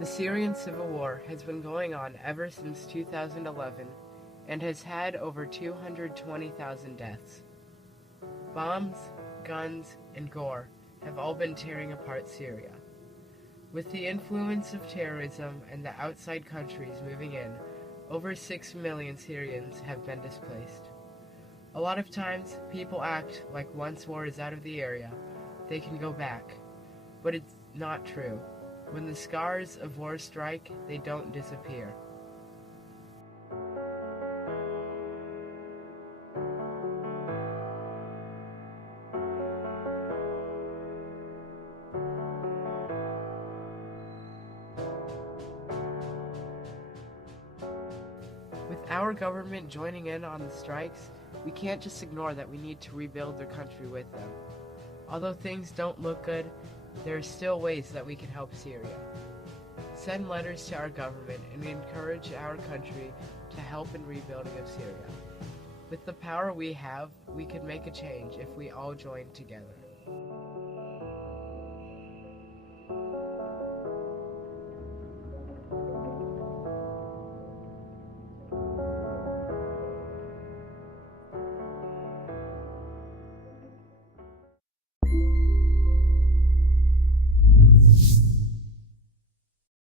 The Syrian civil war has been going on ever since 2011 and has had over 220,000 deaths. Bombs, guns, and gore have all been tearing apart Syria. With the influence of terrorism and the outside countries moving in, over 6 million Syrians have been displaced. A lot of times, people act like once war is out of the area, they can go back. But it's not true. When the scars of war strike, they don't disappear. With our government joining in on the strikes, we can't just ignore that we need to rebuild their country with them. Although things don't look good, there are still ways that we can help Syria. Send letters to our government and encourage our country to help in rebuilding of Syria. With the power we have, we can make a change if we all join together.